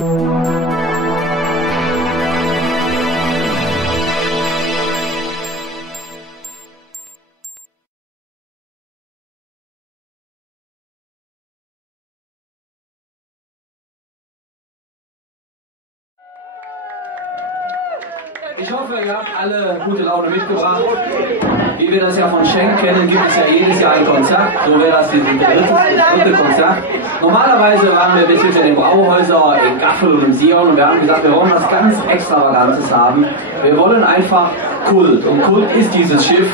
Ich hoffe, ihr habt alle gute Laune mitgebracht. Wie wir das ja von Schenk kennen, gibt es ja jedes Jahr ein Konzert. So wäre das dieses dritte Konzert. Normalerweise waren wir bis zwischen den Brauhäusern in Gaffel und im Sion und wir haben gesagt, wir wollen was ganz Extravagantes haben. Wir wollen einfach Kult. Und Kult ist dieses Schiff,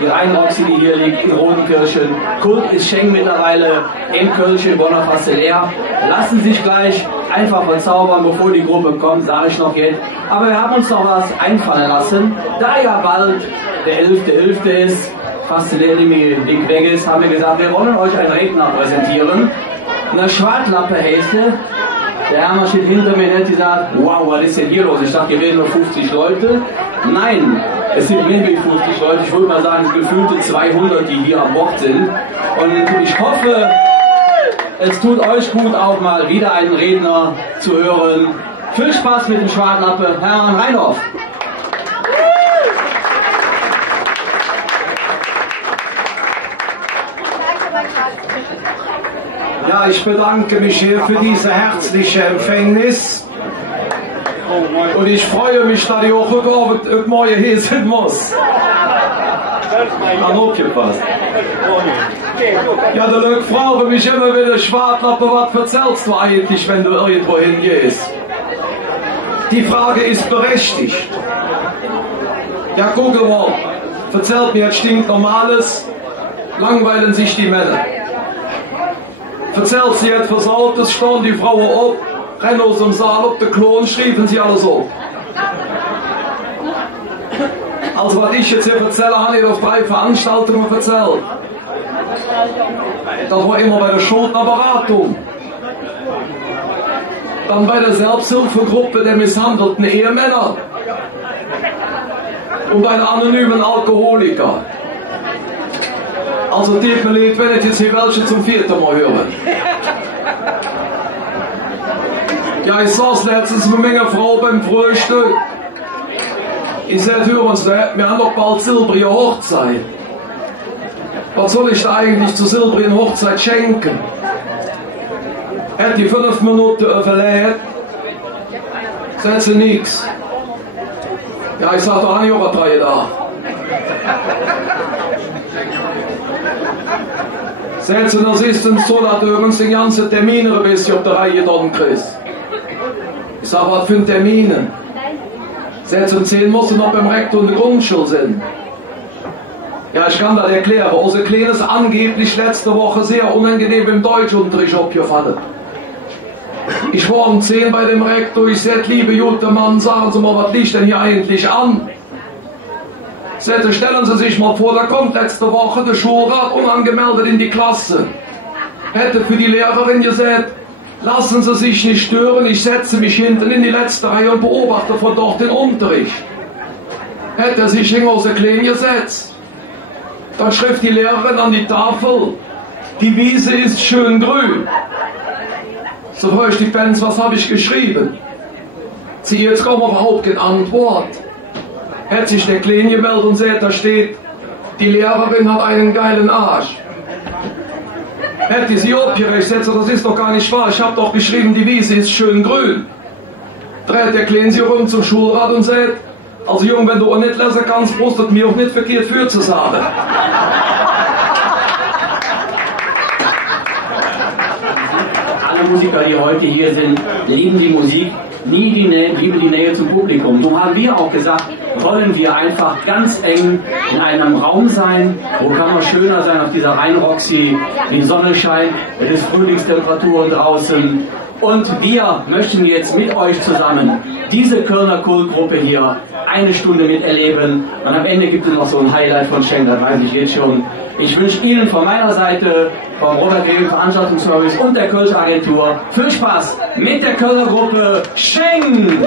die Rhein-Roxy, die hier liegt, in Rodenkirchen. Kult ist Schenk mittlerweile in Köln, Bonner Fasse leer. Lassen sich gleich einfach verzaubern, bevor die Gruppe kommt, sage ich noch jetzt. Aber wir haben uns noch was einfallen lassen. Da ja bald der 11.11. ist, fast der Big weg ist, haben wir gesagt, wir wollen euch einen Redner präsentieren. Eine Schwartlappe heißt er. Der Herr steht hinter mir und hat gesagt, wow, was ist denn hier los? Ich dachte, hier reden nur 50 Leute. Nein, es sind mehr wie 50 Leute. Ich würde mal sagen, es gefühlte 200, die hier an Bord sind. Und ich hoffe, es tut euch gut, auch mal wieder einen Redner zu hören. Viel Spaß mit dem Schwartlappe, Hermann Reinhoff. Ja, ich bedanke mich hier für diese herzliche Empfängnis. Und ich freue mich, dass ich auch heute Morgen hier sein muss. Hat aufgepasst. Ja, der Leute fragen mich immer wieder, Schwartlappe, was erzählst du eigentlich, wenn du irgendwo hingehst? Die Frage ist berechtigt. Ja, guck mal, erzählt mir jetzt stinknormales, langweilen sich die Männer. Erzählt sie etwas Altes, stehen die Frauen ab, rennen aus dem Saal auf den Klo und schreiben sie alles auf. Also was ich jetzt hier erzähle, habe ich auf 3 Veranstaltungen erzählt. Das war immer bei der Schuldnerberatung. Dann bei der Selbsthilfegruppe der misshandelten Ehemänner. Und bei den anonymen Alkoholikern. Also tut mir leid, wenn ich jetzt hier welche zum 4. Mal höre. Ja, ich saß letztens mit meiner Frau beim Frühstück. Ich sagte, hören Sie, wir haben doch bald silbrige Hochzeit. Was soll ich da eigentlich zur silbrigen Hochzeit schenken? Hat die 5 Minuten überlebt, sagt sie nichts. Ja, ich sag, da habe ich auch eine 3 da. Sagt sie, das ist denn so, dass du übrigens den ganzen Termin ein bisschen auf der Reihe dann kriegst. Ich sag, was für ein Termin? Sagt sie, um 10 musst du noch beim Rektor in der Grundschule sein. Ja, ich kann das erklären. Unser Kleines angeblich letzte Woche sehr unangenehm im Deutschunterricht abgefangen. Ich war um 10 bei dem Rektor, ich sagte, liebe gute Mann, sagen Sie mal, was liegt denn hier eigentlich an? Ich sagte, stellen Sie sich mal vor, da kommt letzte Woche der Schulrat unangemeldet in die Klasse. Hätte für die Lehrerin gesagt, lassen Sie sich nicht stören, ich setze mich hinten in die letzte Reihe und beobachte von dort den Unterricht. Hätte er sich hinter der Kleine gesetzt. Dann schrift die Lehrerin an die Tafel, die Wiese ist schön grün. So höre ich die Fans, was habe ich geschrieben? Sie, jetzt kommt überhaupt keine Antwort. Hat sich der Kleine gemeldet und sagt, da steht, die Lehrerin hat einen geilen Arsch. Hätte sie abgerechnet, das ist doch gar nicht wahr, ich habe doch geschrieben, die Wiese ist schön grün. Dreht der Kleine sich rum zum Schulrat und sagt, also Junge, wenn du auch nicht lesen kannst, brauchst du mir auch nicht verkehrt für zu sagen. Alle Musiker, die heute hier sind, lieben die Musik, lieben die Nähe zum Publikum. So haben wir auch gesagt, wollen wir einfach ganz eng in einem Raum sein, wo kann man schöner sein auf dieser Rhein-Roxy, die Sonne scheint, es ist Frühlingstemperaturen draußen und wir möchten jetzt mit euch zusammen diese Kölner Kultgruppe hier 1 Stunde miterleben und am Ende gibt es noch so ein Highlight von Schenk, das weiß ich jetzt schon. Ich wünsche Ihnen von meiner Seite, vom Robert Greven Veranstaltungsservice und der Kölner Agentur viel Spaß mit der Kölner Gruppe Schenk!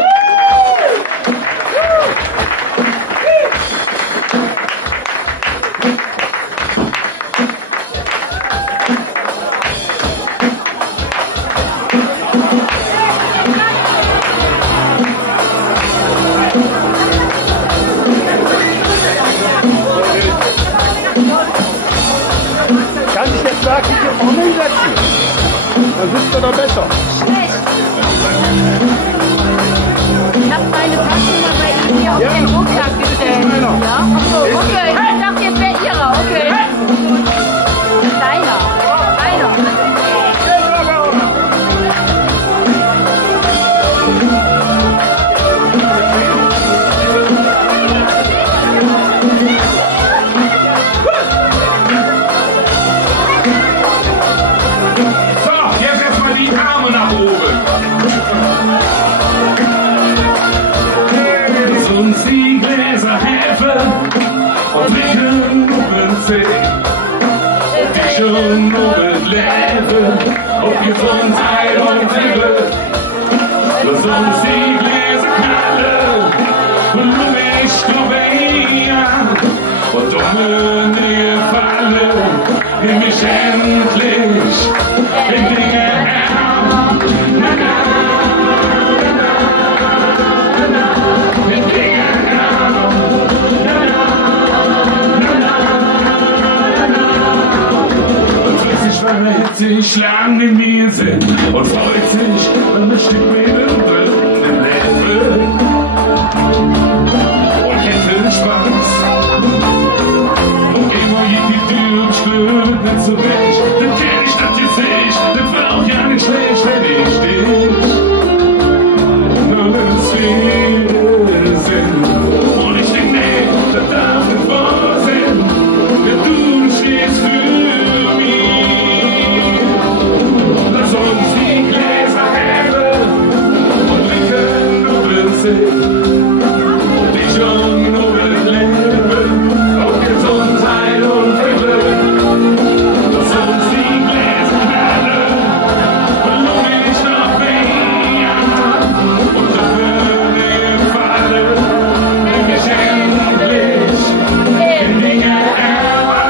sag ich, hier vorne hinsetzen. Dann sitzt er da besser. Ich habe meine Taschen mal bei Ihnen hier auf den Rucksack gestellt. Ja? Achso, okay. Ich dachte, jetzt wäre Ihrer. Okay. Deiner. So, jetzt erstmal die Arme nach oben. Lass uns die Gläser helfen und trinken Tee. Schon nur Leben und Gesundheit und Liebe. Lass uns die Gläser knallen und ruhig probieren. Und ohne Nähe fallen, nimm mich endlich in Dinge an. Sich lang in mir sind und freut sich, wenn es steht neben drin im Leben und hätte Spaß und immer die Tür spürt nicht so recht, dann kenn ich das jetzt nicht, dann wird auch ja nicht schlecht, wenn ich dich nur ins Leben sind und ich denk, nee, das darf nicht wahr sein, ja du stehst für mich. Lass uns die Gläser heben und trinken Nudeln, die schon Nudeln leben, auf Gesundheit und Glück. Lass uns die Gläser knallen und logisch noch mehr und dafür gefallen, nimm mich endlich in Dinge erwarten.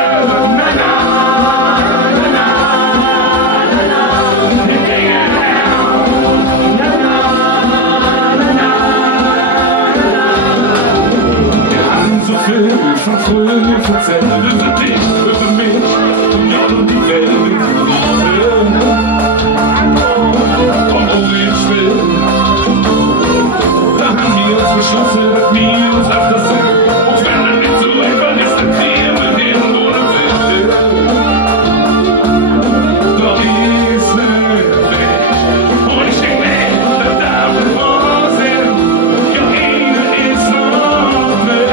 Von früher verzählt, über dich, über mich, und ja, und die Welt in Liebe. Und wo ich will, da haben wir uns beschlossen, dass wir uns ablassen. Und wenn dann nicht so einfach ist, dann kriegen wir den ohne Wilde. Doch ist möglich, und ich denke, nee, das darf nicht wahr sein. Ja, eine ist noch mehr.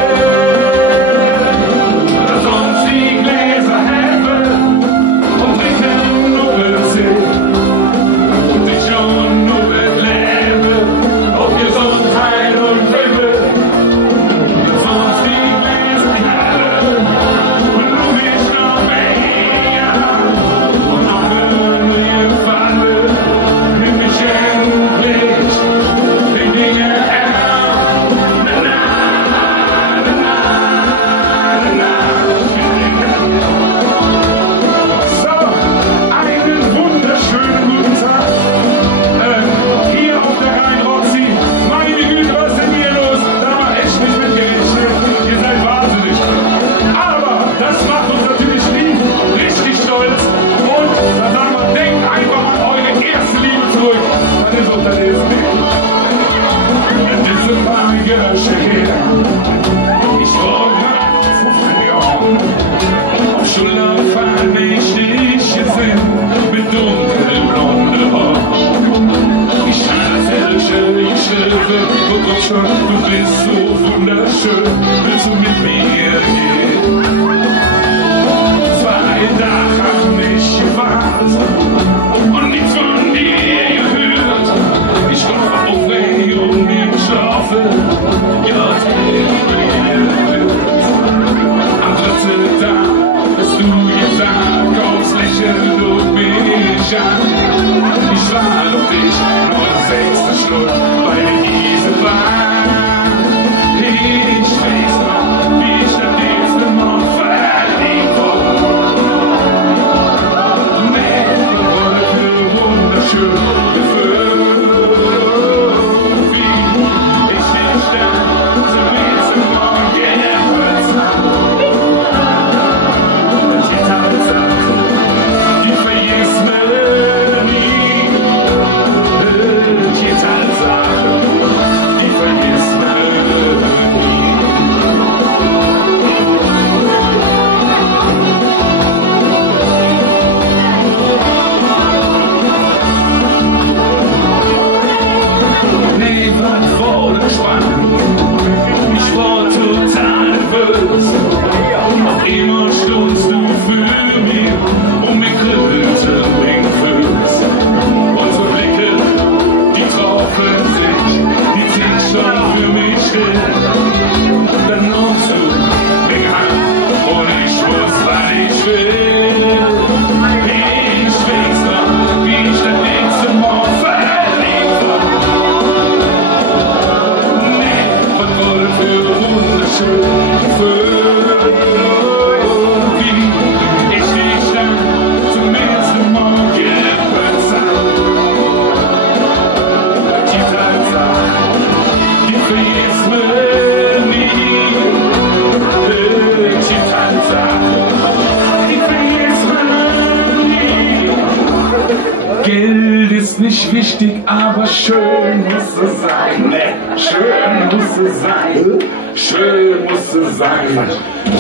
Geld ist nicht wichtig, aber schön muss es sein. Nee, schön muss es sein. Schön muss es sein.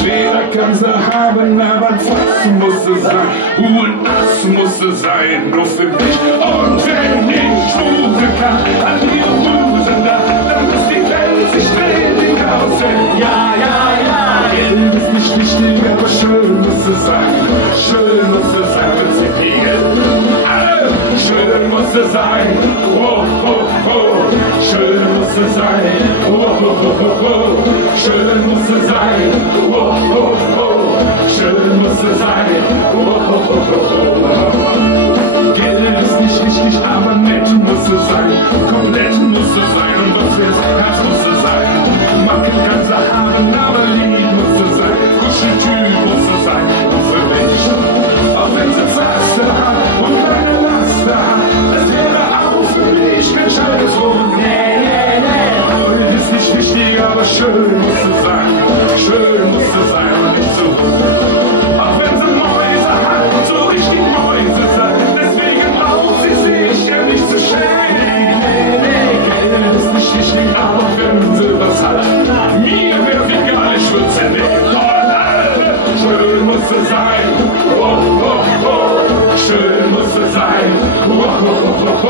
Jeder kann sie haben, aber was muss es sein? Und das muss es sein, nur für mich. Und wenn ich rufen kann, an ihre Busen da, dann muss die Welt sich ständig aussehen. Ja, ja, ja. Geld ist nicht wichtig, aber schön muss es sein. Schön muss es sein, wenn sie kriegen. Schön muss es sein. Oh, oh, oh. Schön muss es sein. Oh, oh, oh, oh. Schön muss es sein. Oh, oh, oh. Schön muss es sein. Oh, oh, oh, oh. Geld ist nicht wichtig, aber nett muss es sein. Komplett muss es sein und was fürs Herz muss es sein. Man kann ganze haben, aber lieb muss es sein. Kuscheltyp muss es sein, und für mich. Auch wenn sie Zaster hat und keine Laster hat, das wäre auch für mich kein Scheiß rum. Nee, nee, nee. Geld ist nicht wichtig, aber schön muss es sein. Schön muss es sein und nicht so. Auch wenn sie Mäuse hat, so richtig Mäuse sein. Deswegen braucht sie sich ja nicht zu schämen. Nee, nee, Geld ist nicht wichtig, aber wenn sie das hat, mir wäre egal, ich würde sie nehmen. Schön muss es sein. Oh, oh, oh. Schön muss es sein. Oh, oh, oh, oh.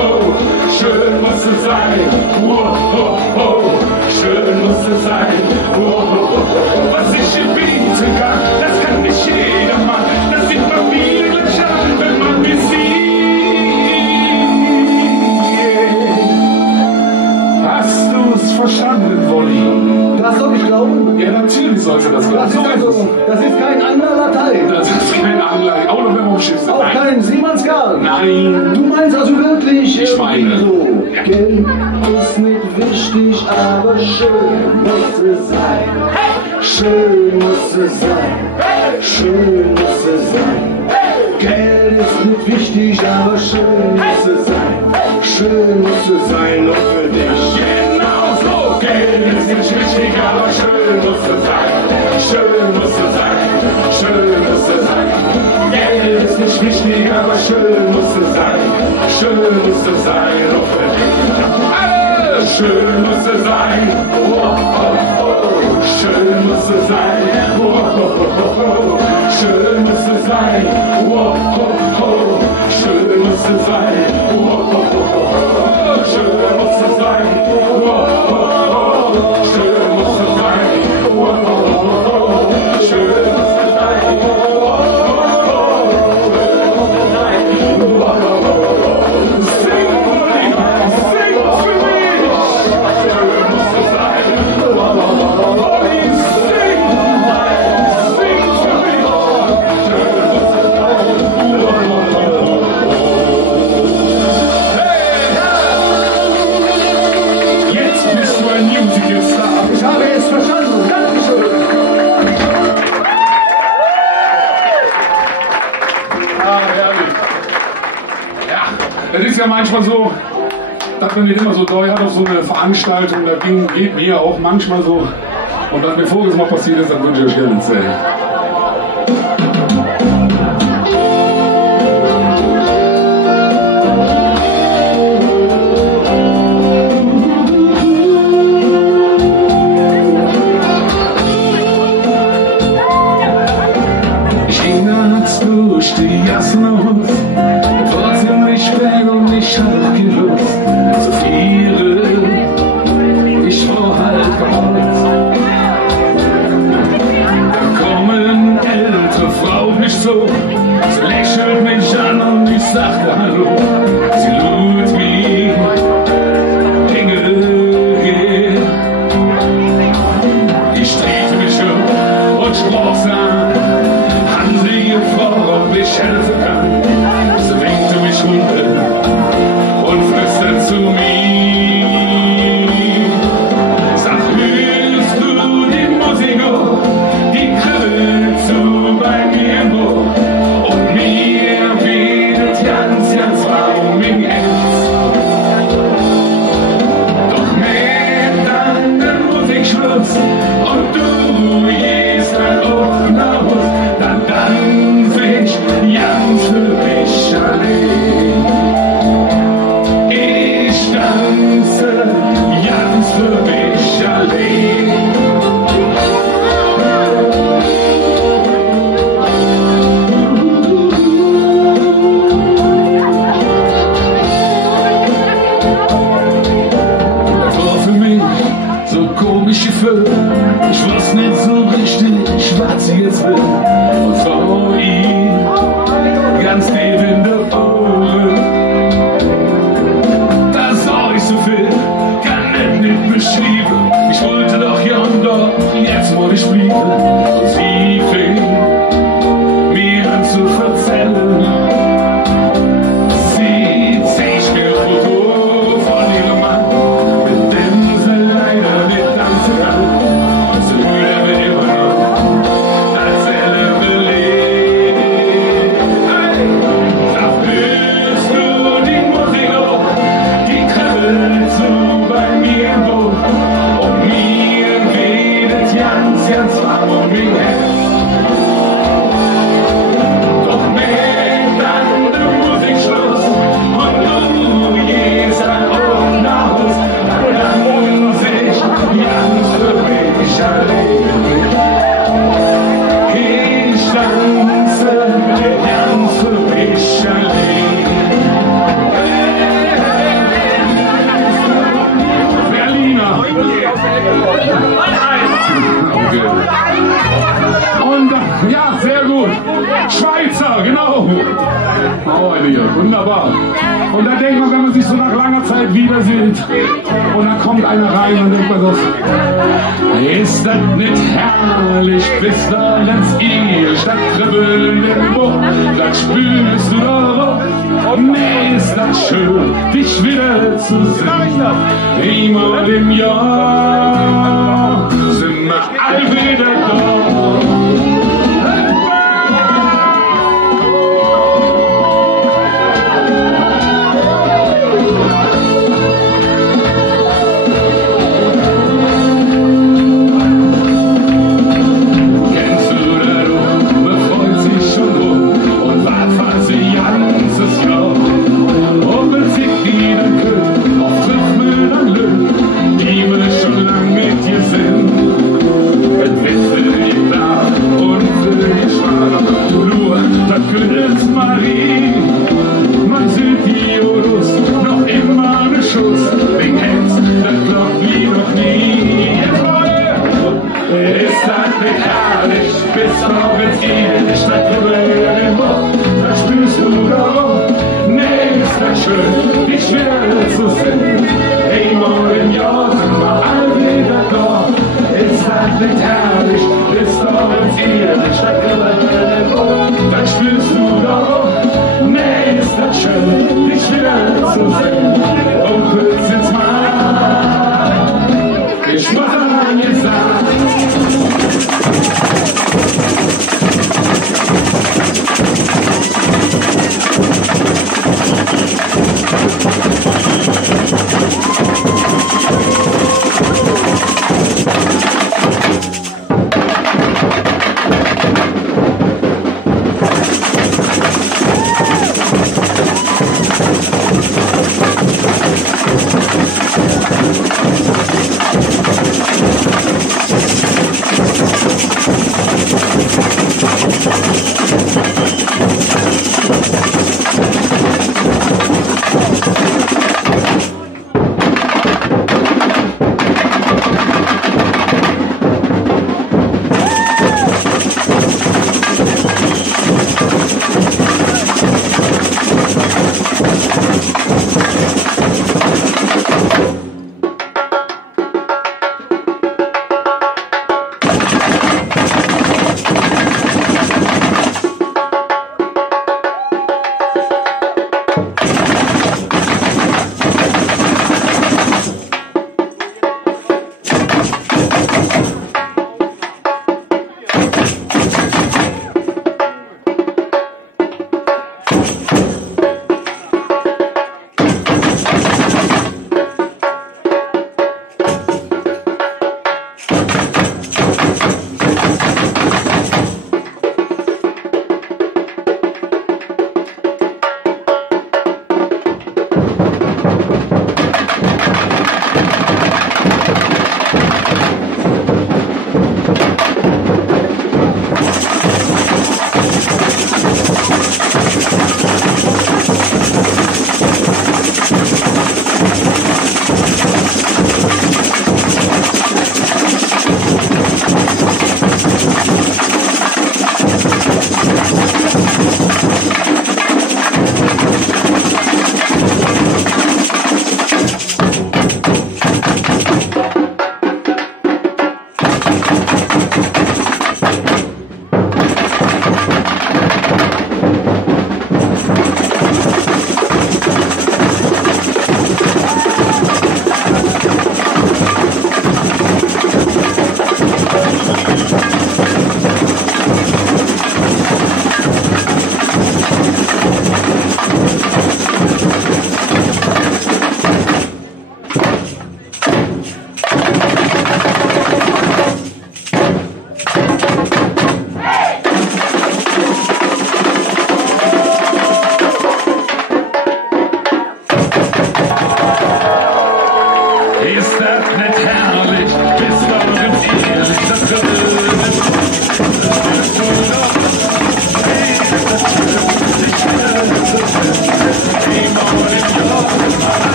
Schön muss es sein. Oh, oh, oh. Schön muss es sein. Oh, oh, oh, oh. Was ich hier bieten kann, das kann nicht jeder machen. Das sieht man viel gleich an, wenn man mich sieht. Hast du es verstanden, Wolli? Das soll ich glauben? Ja, natürlich sollte das glauben. Das ist kein anderer Latein. Das ist kein Anleitung. Auch noch beim Umschiff. Auch kein Seemannsgarn. Nein. Du meinst also wirklich Ich meine. so. Geld ist nicht wichtig, aber schön muss es sein. Schön muss es sein. Schön muss es sein. Geld ist nicht wichtig, aber schön muss es sein. Schön muss es sein, nur für dich. Genau so. Geld ist nicht wichtig, aber schön muss es sein. Schön muss es sein. Schön muss es sein. Geld ist nicht wichtig, aber schön muss es sein. Schön muss es sein, nur für dich. Schön muss es sein. Oh, oh, oh. Schön muss es sein. Oh, oh, oh, oh. Schön muss es sein. Oh, oh, oh. Schön muss es sein. Oh, oh, oh, oh. Schön muss es sein. Oh, oh, oh. Schön muss es sein. Oh, oh, oh. Schön muss es sein. Oh, oh, oh. Sing für mich. Schön muss es sein. Ich habe es verstanden. Dankeschön. Ah, herrlich. Ja, das ist ja manchmal so, dass man nicht immer so doll hat auf so eine Veranstaltung, da geht mir auch manchmal so. Und was mir voriges Mal passiert ist, dann wünsche ich euch gerne erzählen. Durch die Jasmin, trotzdem nicht spät und ich hab keine Lust zu frieren. Ich war halt geholzt. Dann kommen ältere Frauen nicht so, sie lächelt mich an und ich sagte Hallo. Sie lud mich hingehen. Ich drehte mich um und sprach sie an. Ich helfen kann, sie winkte mich runter heute hier. Wunderbar. Und da denkt man, wenn man sich so nach langer Zeit wieder sieht und dann kommt einer rein und denkt man so, ist das nicht herrlich, bis da ganz ihr statt Kribbeln im Buch, das spürst du doch. Und nee, ist das schön, dich wieder zu sehen. Einmal im Jahr sind wir alle wieder da.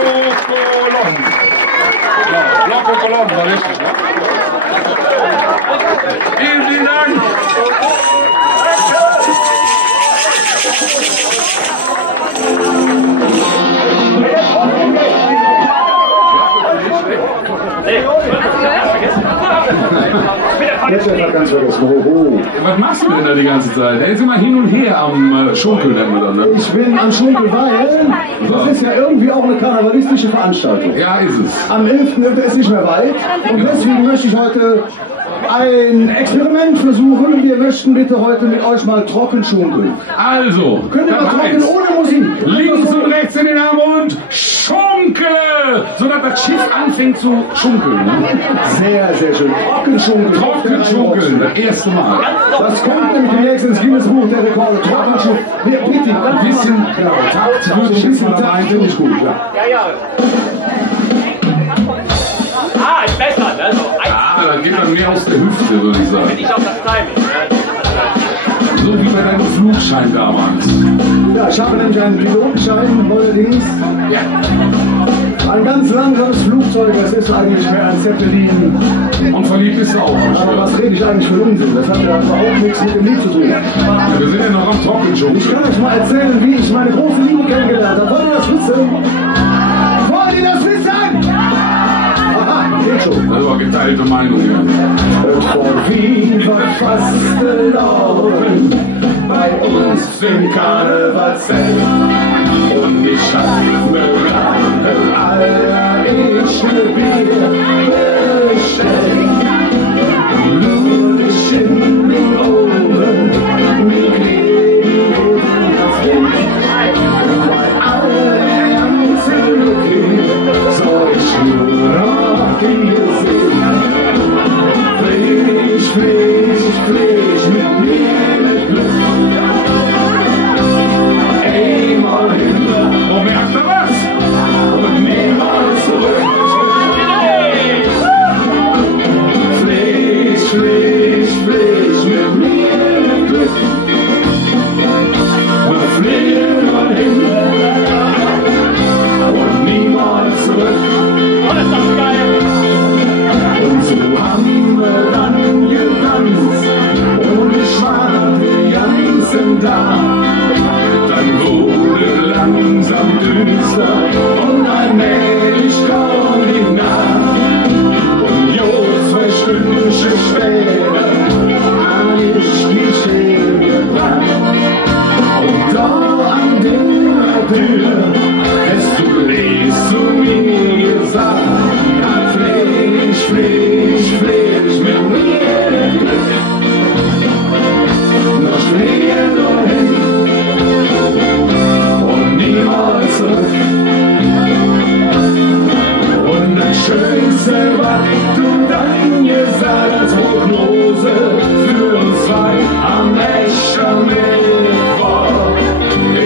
Colombo. Ja, Loco Colombo, richtig, ne? Vielen, vielen Dank. Ganz vergessen. Was machst du denn da die ganze Zeit? Jetzt immer hin und her am Schunkeln, nennen wir dann, ne? Ich bin am Schunkel, weil das ist ja irgendwie auch eine karnevalistische Veranstaltung. Ja, ist es. Am 11. ist nicht mehr weit und deswegen möchte ich heute ein Experiment versuchen. Wir möchten bitte heute mit euch mal trocken schunkeln. Also, Könnt ihr mal trocken ohne Musik? links und rechts in den Arm und schunkel! Sodass das Schiff anfängt zu schunkeln. Ne? Sehr, sehr schön. Trocken schunkeln. Trocken schunkeln, das erste Mal. Das kommt nämlich demnächst ins Guinness-Buch der Rekorde. Trocken schunkeln. Bitte, Ein bisschen Takt, so ein bisschen Takt finde ich gut. Ja. Ah, ist besser, ne? So, Das geht dann mehr aus der Hüfte, würde ich sagen. ich auf das Timing. So wie bei deinem Flugschein damals. Ja, ich habe nämlich einen Pilotenschein neuerdings. Ja. Ein ganz langsames Flugzeug, das ist eigentlich mehr ein Zeppelin. Und verliebt ist er auch. Aber was rede ich eigentlich für Unsinn? Das hat ja überhaupt nichts mit dem Lied zu tun. Wir sind ja noch am Trocken Ich schunkeln. kann euch mal erzählen, wie ich meine große Liebe kennengelernt habe. Wollt ihr das wissen? Wollt ihr das wissen? Aha, geht schon. Das war geteilte Meinung hier. Vor Wien war fast verloren, bei uns im Karnevalszelt. Und ich hab mir allerlei Bier bestellt. Blutig in den Augen, mir geben das Geld. Bei allen ganzen Lücken soll ich nur noch hier sehen. Frisch, frisch, frisch mit mir mit Glück. Einmal hin Oh, merkt ihr was? und niemals zurück. Frisch, frisch, frisch mit mir mit Glück. Wir fliegen mal hin und niemals zurück. Oh, das ist doch geil. Und so haben wir dann getanzt und ich war den ganzen Tag. Dann wurde langsam düster und allmählich kam die Nacht. Und just 2 Stunden später hab ich mich hingebracht. Und da an der Tür hast du gleich zu mir gesagt, na frisch, frisch, frisch mit mir Glück. Noch schwer nur hin und niemals zurück. Und das Schönste, was du dann gesagt als Prognose für uns zwei am nächsten Mittwoch,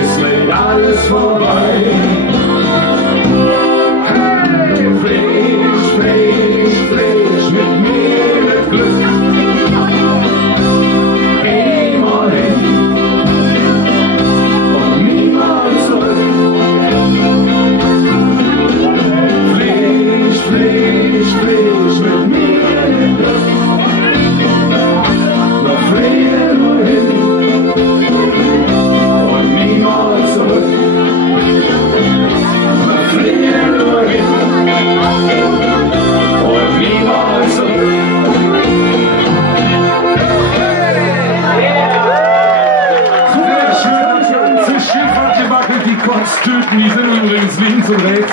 ist mit alles vorbei. Hey, frisch, frisch, frisch mit mir mit Glück. Immer hin und niemals zurück. Frisch, frisch, frisch mit mir mit Glück. Noch früher nur hin und niemals zurück. Noch früher nur hin und niemals zurück. Sehr schön, das ganze Schiff hat gewackelt, die Kotztüten, die sind übrigens links und rechts.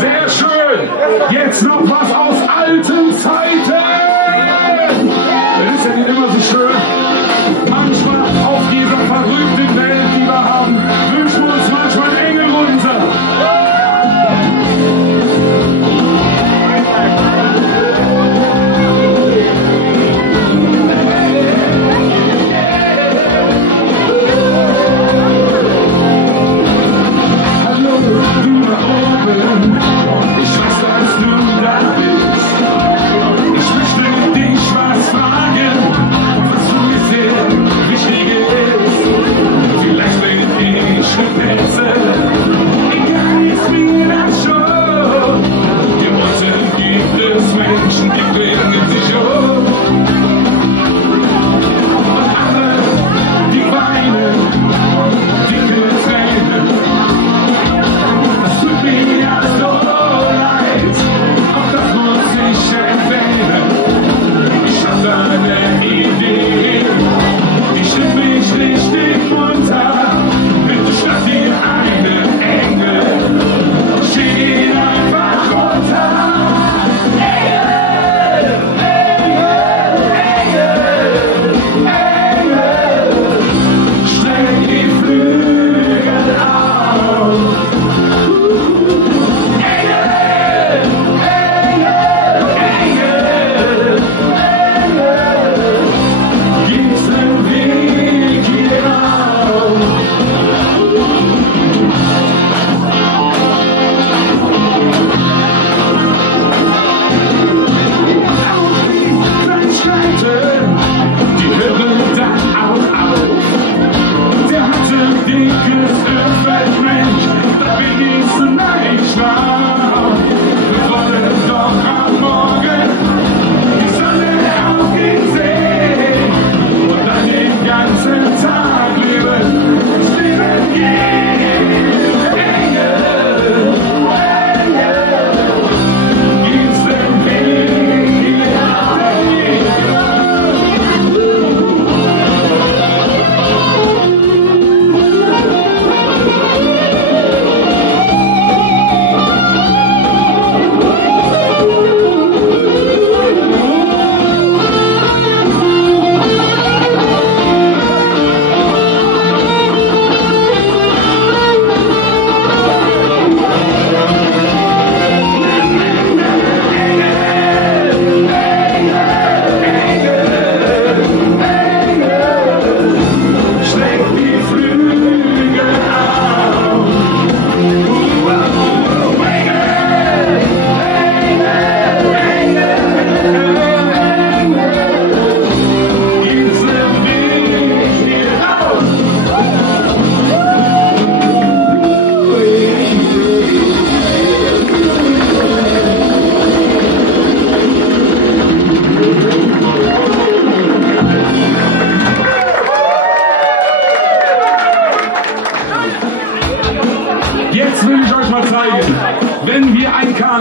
Sehr schön. Jetzt noch was aus alten Zeiten. Das ist ja nicht immer so schön. Manchmal auf dieser verrückten Welt, die wir haben, wünschen wir uns manchmal Engel runter. Hallo, du da oben, ich weiß, dass du da bist. Ich möchte dich was fragen, was du mir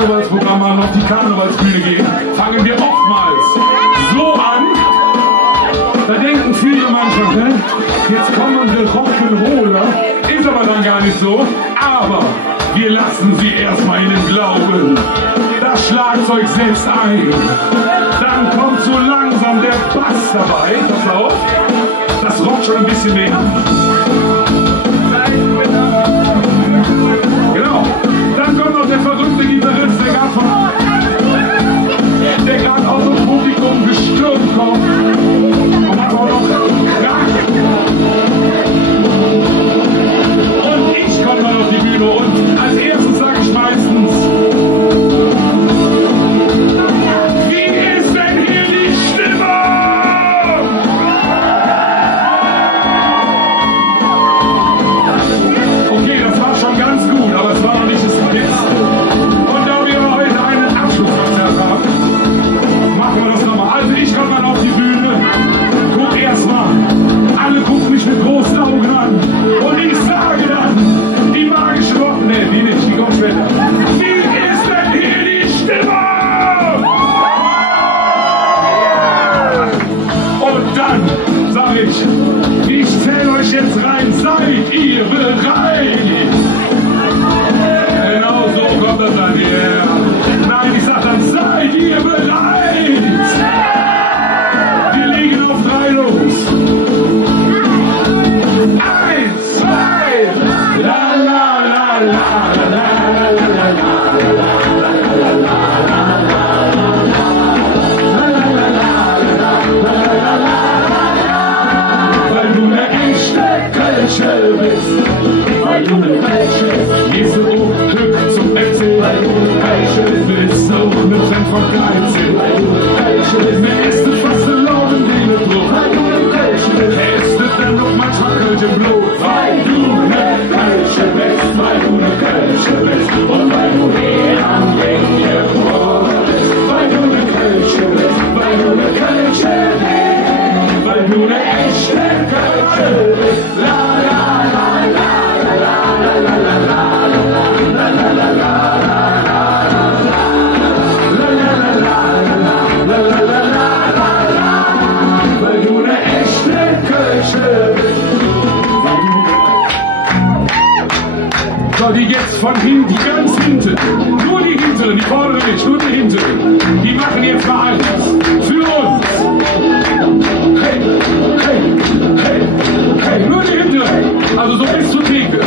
Karnevalsprogramm an, auf die Karnevalsbühne gehen, fangen wir oftmals so an. Da denken viele manchmal, ne? Jetzt kommen die Rock'n'Roller, ist aber dann gar nicht so. Aber wir lassen sie erstmal in den Glauben. Das Schlagzeug setzt ein. Dann kommt so langsam der Bass dabei. Pass auf. Das rockt schon ein bisschen mehr. Genau. Dann kommt noch der verrückte Gitarrist, der gerade aus dem Publikum gestürmt kommt. Und macht auch noch Krach. Und ich komme mal auf die Bühne und als erstes sage ich meistens: Wie ist denn hier die Stimmung? Okay, das war schon ganz gut, aber es war noch nicht das Beste. Und da wir heute einen Abschlusskonzert haben, machen wir das nochmal. Also ich komme mal auf die Bühne, guck erstmal, alle gucken mich mit großen Augen an und ich sage dann die magische Worte, ne, die nicht, die kommt später. Wie ist denn hier die Stimmung? Und dann sage ich zähle euch jetzt rein, seid ihr bereit? Genau so kommt das dann, yeah. Nein, ich sag dann, seid ihr bereit? Wir legen auf 3 los. 1, 2, la la la la la la la la weil du eine echte Kölsche bist, weil du eine Kölsche bist, gehst du hoch, Glück zum FC, weil du eine Kölsche bist, auch eine Trend von Kleinzell, weil du eine Kölsche bist, mir ist eine fast Launen wie eine Blut, weil du eine Kölsche bist, hältst du dann noch manchmal Kölsche im Blut, weil du eine Kölsche bist, weil du eine Kölsche bist, und weil du hier am Ring geboren bist, weil du eine Kölsche bist, weil du eine Kölsche bist, weil du eine echte Kölsche bist, la la la la la la la la la la la la la weil du eine echte Kölsche bist. So, die jetzt von hinten, die ganz hinten, nur die hinteren, die vorderen nicht, nur die hinteren, die machen jetzt mal alles für uns. Hey, hey, hey, hey, nur die hinteren, also so bis zur Theke.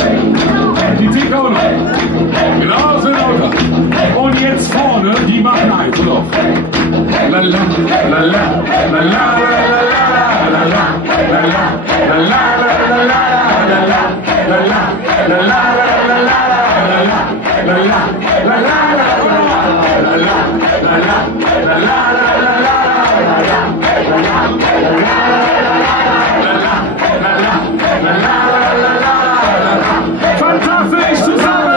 Die Theke auch noch. Genau, so lauter. Und jetzt vorne, die machen eins, oder? La la, la la, la la, la la, la la, la la, la la, la la, la la, la la, la la, fantastisch zusammen!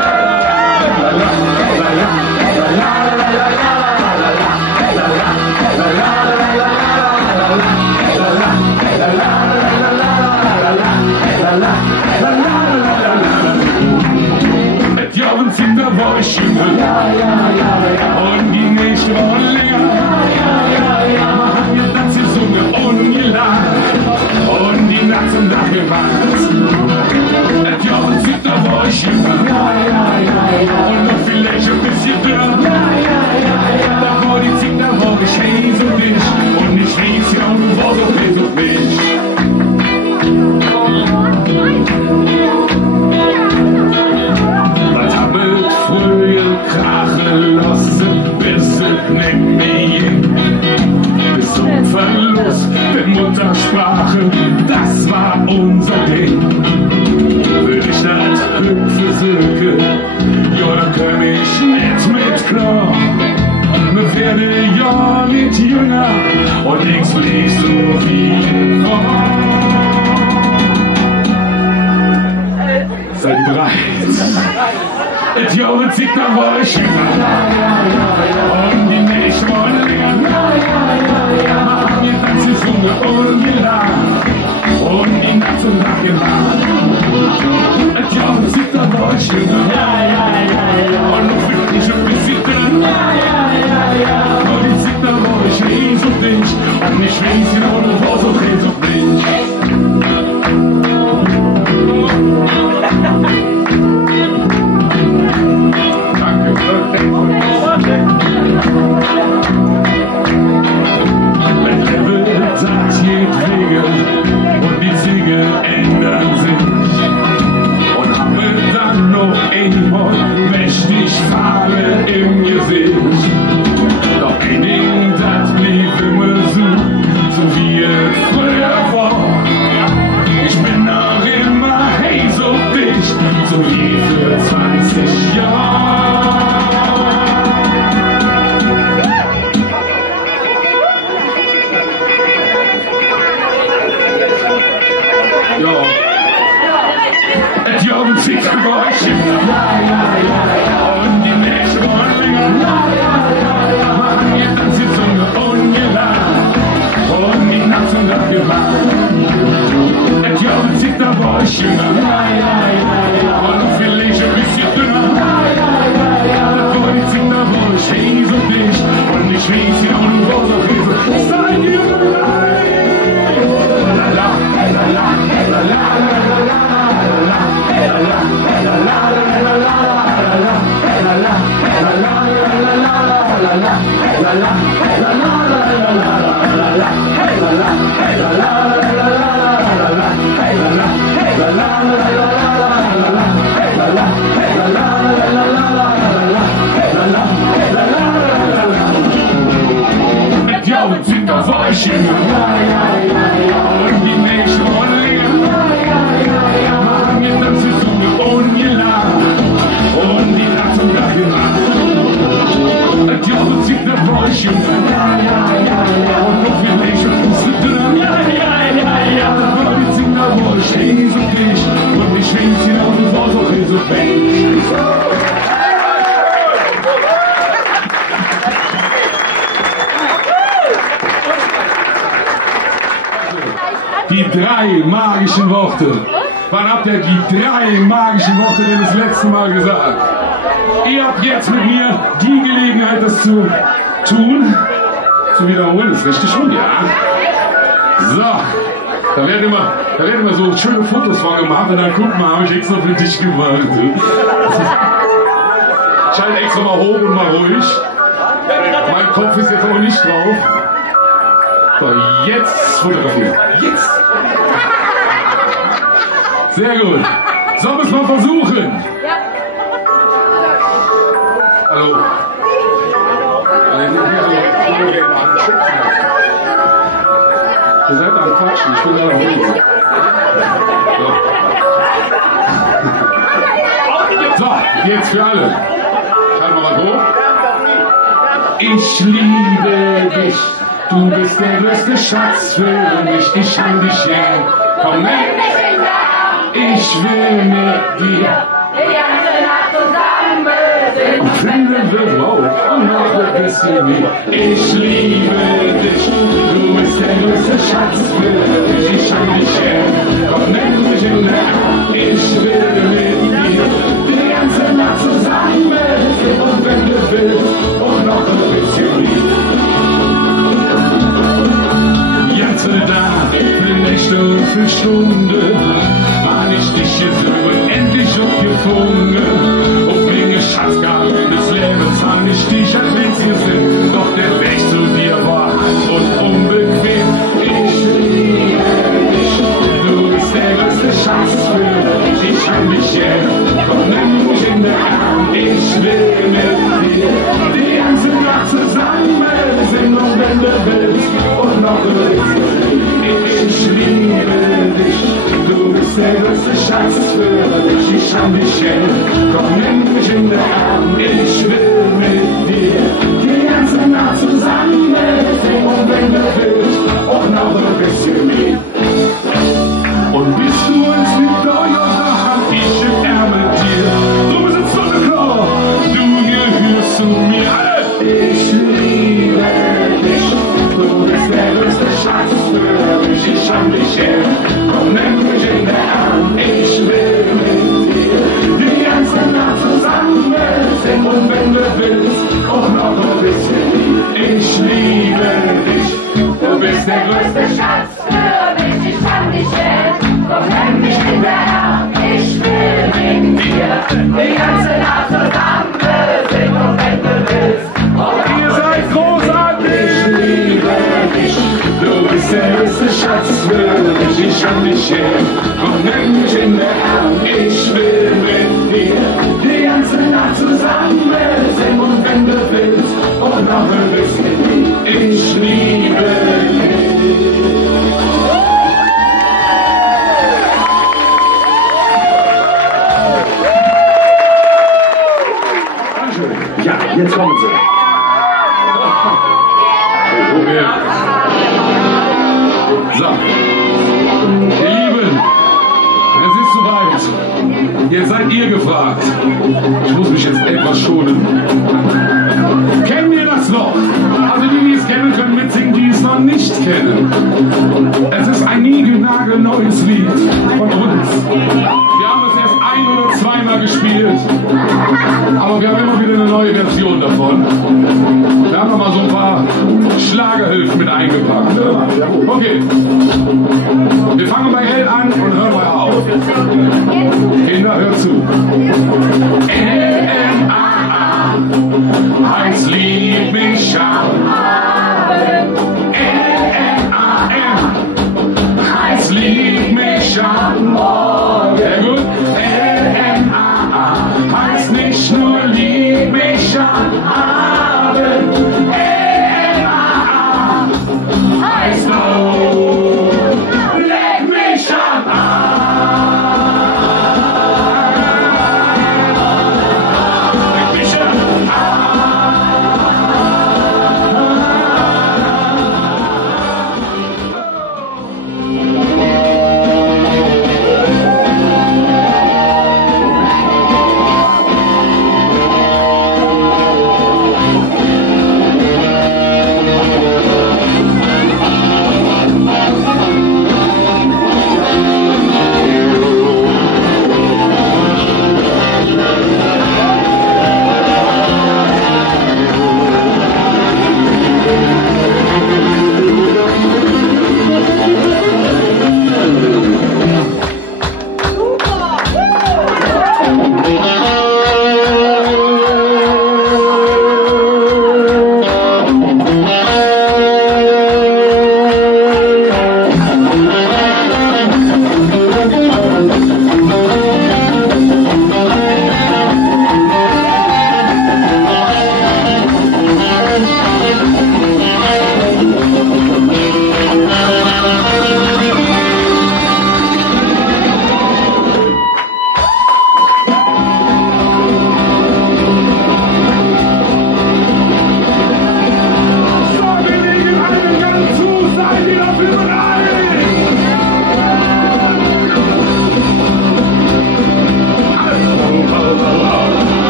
Die Augen sind da war ich jünger. Und die nächste war länger. Machen wir das hier Summe und gelacht. Und die Nacht zum Dach gemacht. Die Augen sind da war ich jünger. Und noch vielleicht ein bisschen dünner. Da war die Zick, da war ich Häs und dich. Und ich rief ja und du war so fett und mich. Das hab ich früher krachen lassen, bis es nicht mehr bis zum Verlust der Muttersprache, das war unser Ding. Wenn ich das Glück versuche, ja, dann komm ich nicht mit klar. Wir werden ja nicht jünger und nichts fließt so wie immer. Seid ihr bereit? Die Jahre zieht nach euch jünger. Und die nächste wollen länger. Machen wir das hier Summe und gelacht. Und die Nacht zum Tag gemacht. Die Jahre zieht nach euch jünger. Und noch wirklich ein bisschen drin. ich weiß genau, du warst auch nicht so blind. Wenn der Tag geht Wege und die Dinge ändern sich und habe dann noch einmal mächtig Farbe im Gesicht. Doch ein Ding, das blieb immer so wie es früher war. Ich bin noch immer hey so dicht, so wie für 20 Jahre. Ja. Die Augen zieht über euch hin. Und die nächste wollen länger. Machen wir dann Sitzungen ungeladen. Und die Nacht und das Gewalt. Die Augen zieht über euch hin. Und vielleicht ein bisschen dünner. Die zieht über euch hin so dicht. Und ich weiß ja, du warst auf Hilfe. Seid ihr bereit? Die Augen sind auf euch hin. Und die nächste Rolle machen wir dann zusammen ungeladen. Und die Nacht und Tag gemacht. Die Augen sind auf euch hin. Und noch viel Menschen fußen dünner. Aber die sind auf euch hin so dicht. Und ich weiß genau, du warst auch hin so fähig. Die 3 magischen Worte. Wann habt ihr die 3 magischen Worte denn das letzte Mal gesagt? Ihr habt jetzt mit mir die Gelegenheit, das zu tun. Zu wiederholen, ist richtig schon, ja? So, da werden immer so schöne Fotos von gemacht und dann guck mal, habe ich extra für dich gemacht. Ich halte extra mal hoch und mal ruhig. Mein Kopf ist jetzt aber nicht drauf. So, jetzt fotografieren. Jetzt! Sehr gut. Sollen wir es mal versuchen? Ja. Hallo. Ihr seid am Quatschen, ich bin da ruhig. So, jetzt für alle. Schalt mal was hoch. Ich liebe dich. Du bist der größte Schatz für mich, ich kann dich gern. Komm mit, ich will mit dir die ganze Nacht zusammen und finden wir wow und noch ein bisschen mehr. Ich liebe dich, du bist der größte Schatz für mich, ich kann dich gern. Komm nimm mich in den Arm, ich will mit dir die ganze Nacht zusammen und wenn du willst und noch ein bisschen mehr. Da, für Nächte und für Stunden, war ich dich jetzt endlich aufgefunden. Auf den Schatzgarten des Lebens fand ich dich, als wenn's hier sind. Doch der Weg zu dir war hart und unbequem. Ich liebe dich, du bist der größte Schatz für mich. Ich kann dich gern, komm nimm mich in den Arm. Ich will mit dir die ganze Nacht zusammen singen und wenn du willst und noch du willst. Ich liebe dich, du bist der größte Schatz für mich, ich kann dich gern, komm nimm mich in den Arm, ich will mit dir die ganze Nacht zusammen singen und wenn du willst, auch noch ein bisschen mehr. Und bist du uns mit deiner Hand, ich im Ärmel dir, du bist ein Sonnenklar, du gehörst zu mir. Ich liebe dich, du bist der größte Schatz für mich, ich kann dich gern, komm nimm mich in den Arm, ich will mit dir die ganze Nacht zusammen singen und wenn du willst, auch noch ein bisschen mehr. Ich liebe dich, du bist der größte die ganze Nacht zusammen sind und wenn du willst. Ihr seid großartig! Ich liebe dich, du bist der höchste Schatz für mich, ich hab dich her und nimm mich in der Hand. Ich will mit dir die ganze Nacht zusammen sind und wenn du willst und noch ein bisschen lieb. Ich liebe dich. Ja, jetzt kommen sie. Okay. So. Ihr Lieben, es ist soweit. Jetzt seid ihr gefragt. Ich muss mich jetzt etwas schonen. Kennen wir das noch? Also die es kennen, können mitsingen, die es noch nicht kennen. Es ist ein niegelnagelneues Lied von uns. Wir haben es erst ein- oder zweimal gespielt. Aber wir haben immer wieder eine neue Version davon. Wir haben noch mal so ein paar Schlagerhilfen mit eingepackt. Okay. Wir fangen bei L an und hören mal auf. Kinder, hört zu. L-M-A-A heißt lieb mich am Abend. L-M-A-M heißt lieb mich am Morgen. Sehr gut. L-M-A-A heißt nicht nur lieb mich am Abend. L-M-A-A heißt auch leg mich am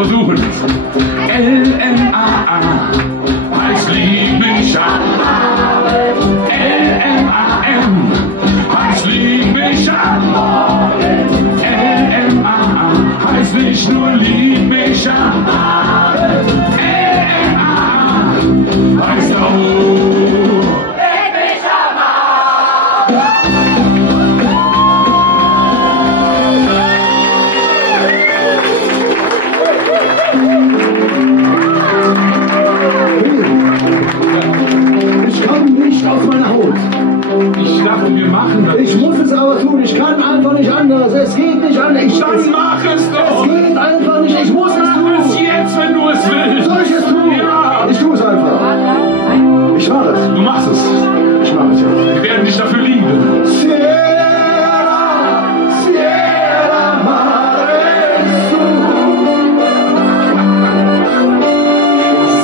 versuchen. L-M-A-A heißt lieb mich an. L-M-A-M heißt lieb mich an. L-M-A-A heißt nicht nur lieb mich an. L-M-A-A heißt auch leg mich am Ich komme nicht auf meine Haut. Ich dachte, wir machen das. Ich muss es aber tun. Ich kann einfach nicht anders. Es geht nicht anders. Dann mach es doch! Es geht einfach nicht. Ich muss es Mach tun. es jetzt, wenn du es willst! Soll ich es tun? Ja! Ich tue es einfach. Ich mache es. Du machst es. Ich mache es jetzt. Wir werden dich dafür lieben. Sierra, Sierra Madre Sur.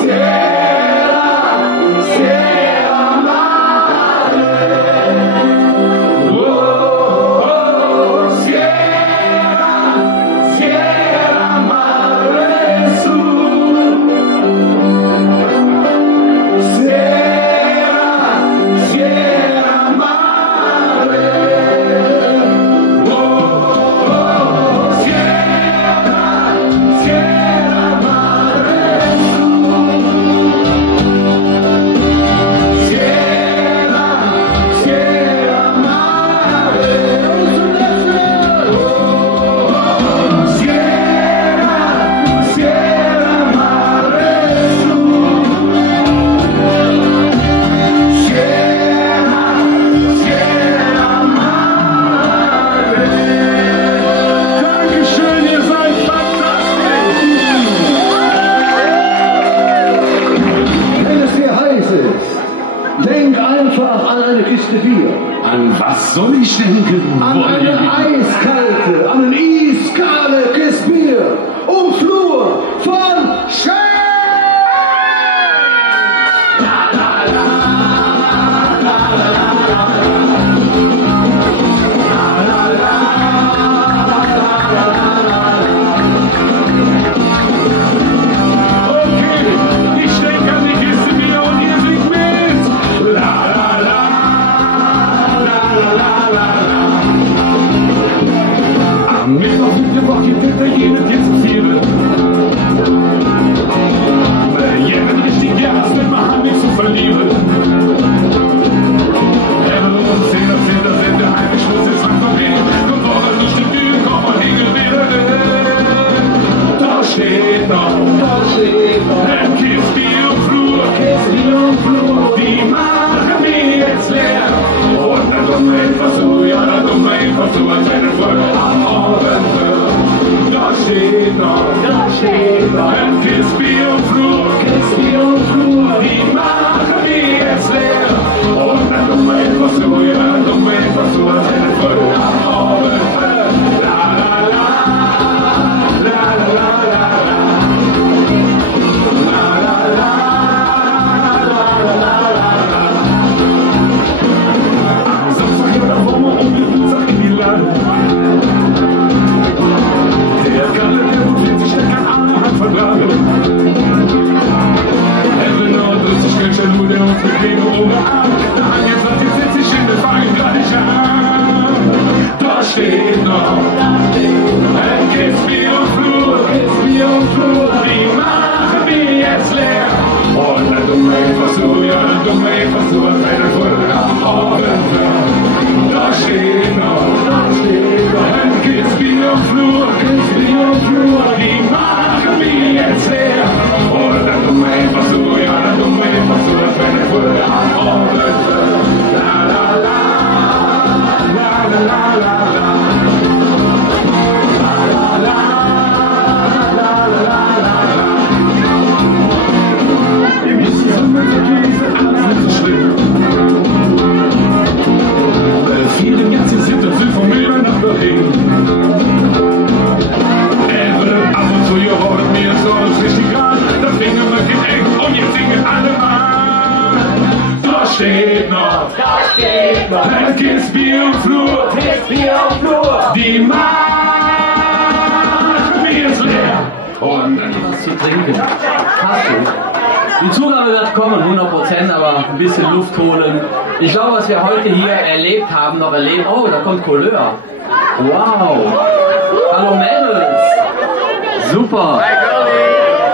Sierra, Sierra Madre. Oh, Sierra, Sierra Madre Sur. Sierra, Sierra Madre. Oh, Sierra, Sierra Madre Sur. Sierra, Sierra Madre. Oh, Sierra, Sierra Madre Sur. Sierra, Sierra Madre. Dankeschön, ihr seid fantastisch! Wenn es dir heiß ist, denk einfach an eine Kiste Bier. An was soll ich denken? An eine eiskalte, an ein eiskales Bier. Flur von Schenk. Okay, ich denke an die Kiste Bier und ihr singt mit. La la la, la la la la la. Am Mittwoch mit der Woche gibt Italiener jetzt Ziele. Jemand richtig Gas mit machen, mich zu verlieben. Sind der heimisch muss jetzt lang noch hin. Kommt vorher durch die Tür, komm und hingel wieder hin. Da steht noch ein Kistbier und Flur, die machen mich jetzt leer. Und dann kommt mir etwas zu, ja, dann kommt mir etwas zu, als wenn es wohl am Abend wird. Da steht noch ein Kistbier und Flur, die machen mich jetzt leer. Und dann kommt mir etwas zu, ja, dann kommt mir etwas zu, als wenn es wohl am Abend wird. La la la, la la la la la. La la la, la la la la la. Am Samstag in der Woche um den Dienstag in die Lade. Der Galle, der motiviert sich, der kann alle Hand vertragen. Er will nur durch die Schnellstelle, nur der uns mit dem Ober an. Da hat jetzt was, jetzt setzt sich in den Bein gerade nicht an. Da steht noch ein Kistbier und Flur, die machen mich jetzt leer. Und dann tun wir etwas zu, ja, dann tun wir etwas zu, als wenn es wohl am Abend wird. Da steht noch ein Kistbier und Flur, die machen mich jetzt leer. Und dann tun wir etwas zu, ja, dann tun wir etwas zu, als wenn es wohl am Abend wird. La la la, la la la la la. La la la, la la la la la. Ihr wisst ja, alles ist schlimm. Viele Gäste sind das von mir nach Berlin. Ab und zu gehört mir so ist richtig egal. Das Finger mit dem Eck und jetzt singen alle mal. Da steht noch ein Kistbier und Flur, die machen wir es leer. Und dann was zu trinken. Hast du? Die Zugabe wird kommen, 100%, aber ein bisschen Luft holen. Ich glaube, was wir heute hier erlebt haben, noch erleben. Oh, da kommt Couleur. Wow. Hallo Mädels. Super.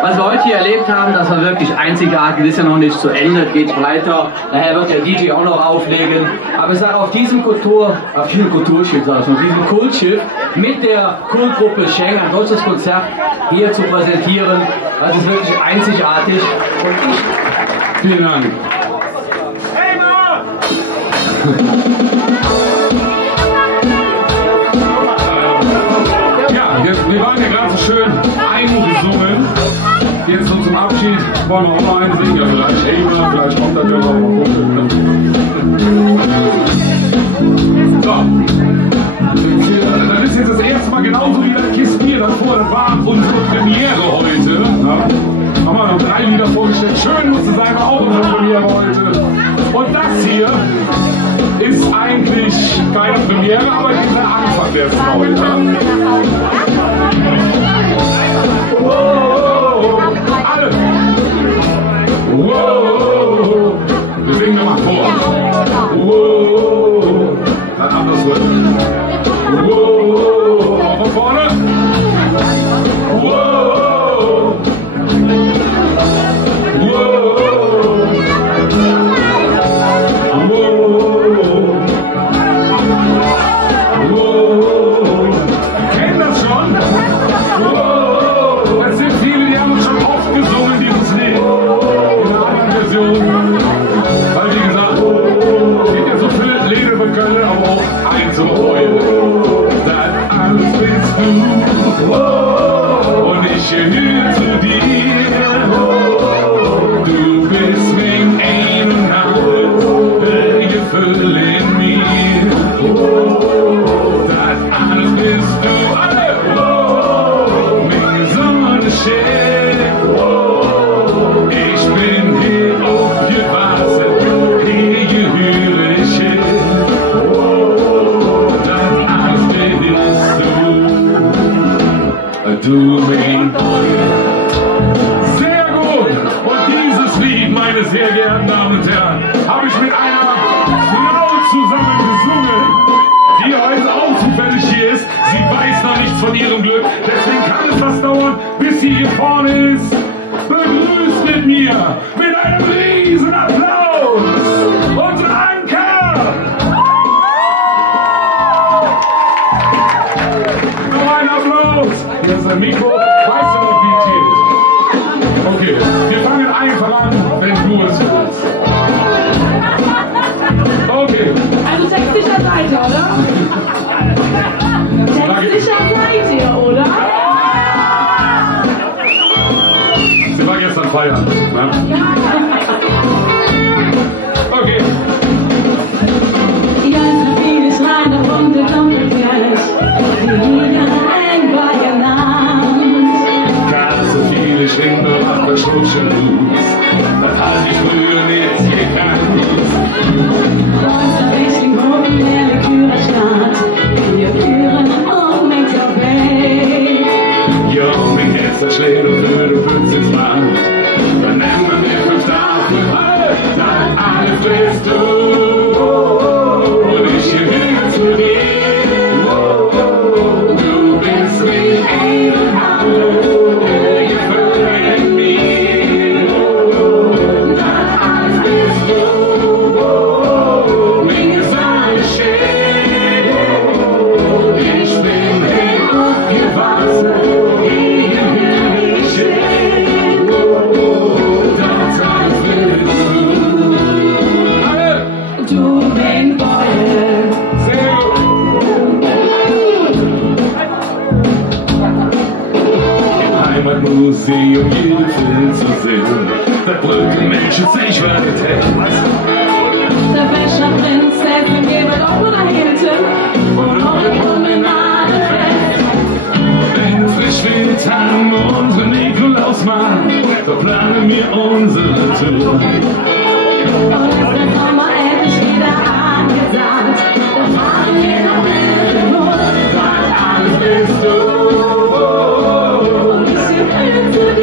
Was wir heute hier erlebt haben, das war wirklich einzigartig. Das ist ja noch nicht zu Ende, geht weiter. Daher wird der DJ auch noch auflegen. Aber ich sage, auf diesem Kulturschiff, sag ich mal, diesem Kultschiff mit der Kultgruppe Schenk ein solches Konzert hier zu präsentieren, das ist wirklich einzigartig. Und Vielen Dank. Ja, wir waren ja gerade so schön eingesungen. Jetzt so zum Abschied wollen wir auch noch einen singen. Ja, vielleicht vielleicht kommt das ja noch mal gucken. So. Das ist jetzt das erste Mal genauso wie das Kiss Bier davor. Das war unsere Premiere heute. Ja. Haben wir noch 3 Lieder vorgestellt. Schön muss es sein, war auch unsere Premiere heute. Und das hier ist eigentlich keine Premiere, aber es ist der Anfang der Story. Wow, alle! Wow! Wir singen nochmal vor. Wow! Dann andersrum. Wow! Von vorne. Wow! Wow! Kennt das schon? Wow! Es sind viele, die haben uns schon oft gesungen, dieses Lied. In einer anderen Version. Weil, wie gesagt, es gibt ja so viele Lieder von Köln, aber auch eins über heute. Das alles bist du. Und ich gehöre zu dir. Du bist mein Ein und Alles, Gefühl in mir. Das alles bist du, alle. Meine Sonne steht. Ich bin hier aufgewachsen, hier gehöre ich hin. Das alles bist du, mein Freund. Sehr gut. Und dieses Lied, meine sehr geehrten Damen und Herren, habe ich mit einer Frau zusammen gesungen, die heute auch zufällig hier ist. Sie weiß noch nichts von ihrem Glück, deswegen kann es was dauern, bis sie hier vorne ist. Begrüßt mit mir mit einem riesen Applaus unsere Anka! Noch ein Applaus! Hier ist ein Mikro. Weißt du noch, wie es hier ist? Okay, wir fangen einfach an, wenn du es willst. Okay. Also sächsischer Seite, oder? Sächsischer Seite, oder? Sie war gestern feiern. Ne? Okay. Ja, vieles rein und der Doppelkreis. Wieder ein Bayernland. Ganz so viele Schwindel macht der Schutschen Blues. Das halt ich früher nicht gekannt. Unterwegs in populäre Führerstadt. Wir führen um mit der Welt. Ja, mein Herz ist schwer und für den 15 Mann. Dann nennen wir mir 5 Tage. Dann alles bist du. Und ich gehöre zu dir. Du bist wie ein und alles. Gefühl in mir. Dann alles bist du. Meine Sonne steht. Ich bin hier aufgewachsen. Hier gehöre ich hin. Das alles bist du. Alle! Du den Beutel. Sehr gut. Im Heimatmuseum jede Film zu sehen. Da brücken Menschen sich weiter. Der Wäscherprinz, Elfengeber, doch oder Hilton. Und eure Promenade fest. Wenn frisch Wind haben und Nikolaus macht, verplanen wir unsere Tour. Und ist der Sommer endlich wieder angesagt. Da fahren wir nach Wilhelmsburg. Das alles bist du. Und ich gehöre zu dir.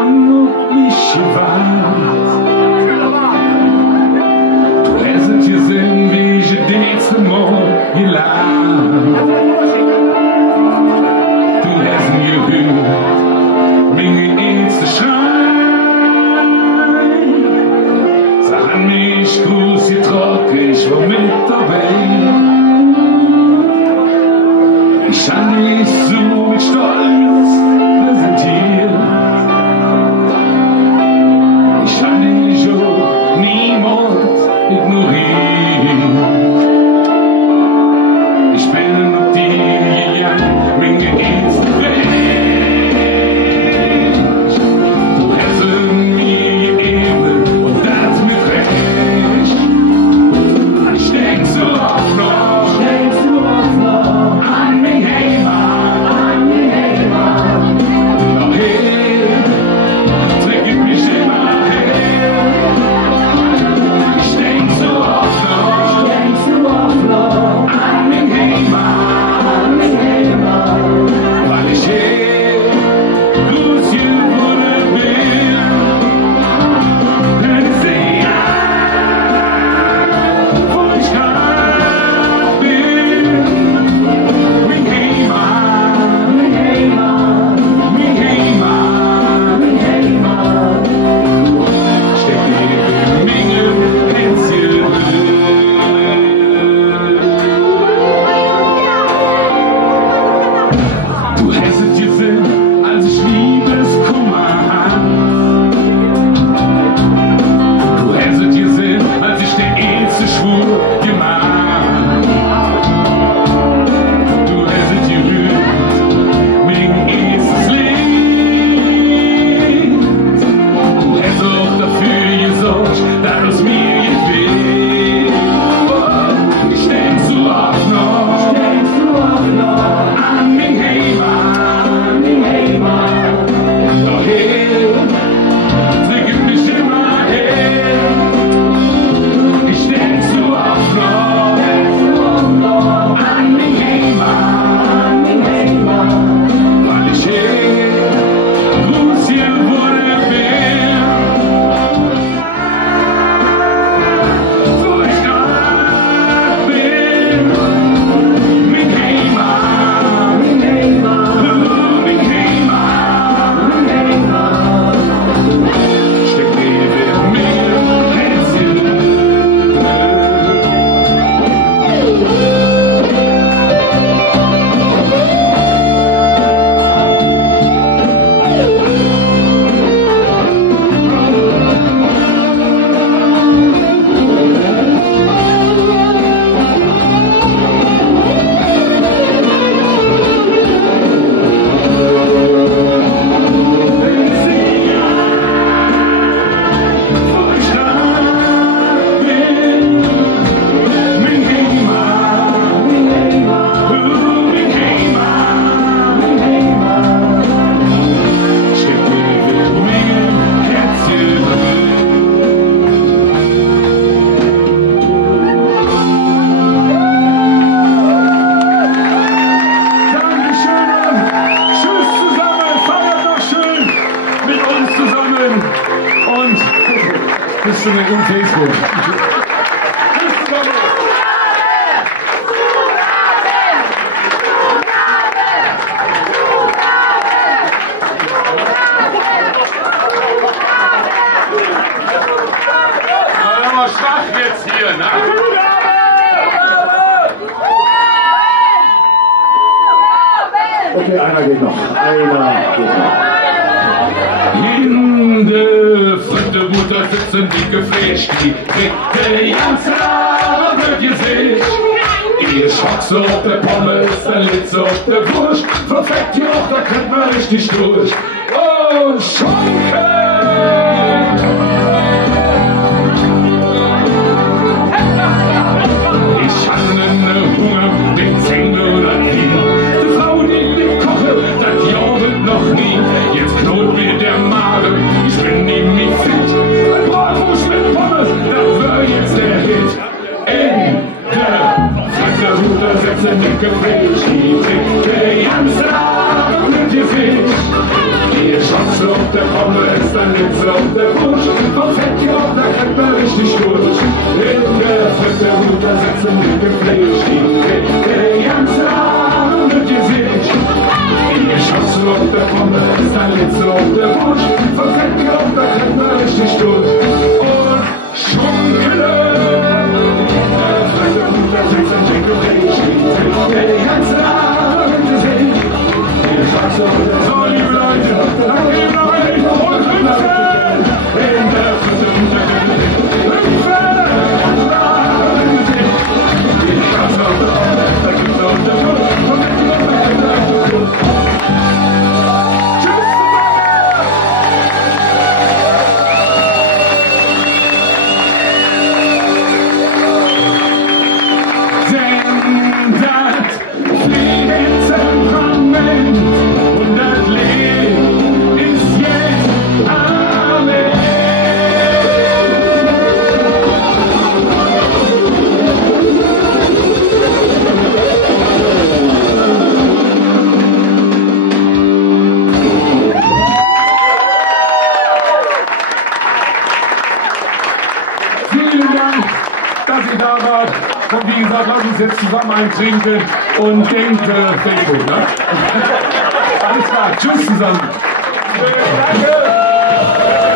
haben auf mich gewartet. Du hättest gesehen, wie ich dich zum Mond geladen. Du hättest gehört, meine erste Schrein. Sag an mich, Gruß, die Trock, ich war mit dabei. Ich kann dich so mit Stolz präsentieren. Ich kann dich auch niemals ignorieren. Ich bin auf dir gegangen, bin geht's du hast mir gegeben und das mit Recht. Ich denk so oft noch an mich Heimat, noch her, trägt mich immer her. Ich denk so oft noch an mich Heimat, weil ich hier bloß geboren bin. Wenn ich sehe, wo ich grad bin, mich Heimat, steckt in meinem Herzchen drin. Du hättest gesehen, als ich Liebeskummer hab. Du hättest gesehen, als ich der erste Schwur gemacht. Du hättest gerührt, wegen erstes Lied. Du hättest auch dafür gesorgt, dass es mir gefällt. Ich denk so oft noch an mich Heimat, doch her, trägt mich immer her. Ich denk so oft noch an mich Heimat, weil ich hier groß geworden bin. Wo ich grad bin, mich Heimat, steckt neben mir Herzchen drin. Bis zum nächsten Facebook. Aber schwach jetzt hier, ne? Okay, einer geht noch. In der fünfte Mutter sitzen die geflecht, die kriegt der ganze Abend Gesicht. Ihr schockt so auf der Pommes, dann liegt so auf der Wurst, verfeckt ihr auch, da könnt man richtig durch. Oh, Schunke! Ich hatte einen Hunger, den 10 oder 10. Die Frau, die ich koche, seit Jahren noch nie. Jetzt knurrt mir der Magen, ich bin nicht fit. Ein Bratwurst mit Pommes, das war jetzt der Hit. In der fünfte Mutter sitzen die geflecht, die kriegt der ganze Abend mit Gesicht. Ihr Schatz auf der Pommes. Schanze auf der Busch, Konfetti auf der Krippe richtig durch. In der Fette Hut, da sitzen wir gepflegt, der ganze Abend wird Gesicht. Die Schanze auf der Pombe, Stalitze auf der Busch, Konfetti auf der Krippe richtig durch. Und Schunkele, der Fette Hut, da sitzen wir gepflegt, der ganze Abend wird Gesicht. Die Schanze auf der Pombe, liebe Leute, und Hüpfen! In der Fette Hut, da sitzen wir und wie gesagt, lass uns jetzt zusammen eintrinken und denkt Facebook, ne? Alles klar, tschüss zusammen. Danke.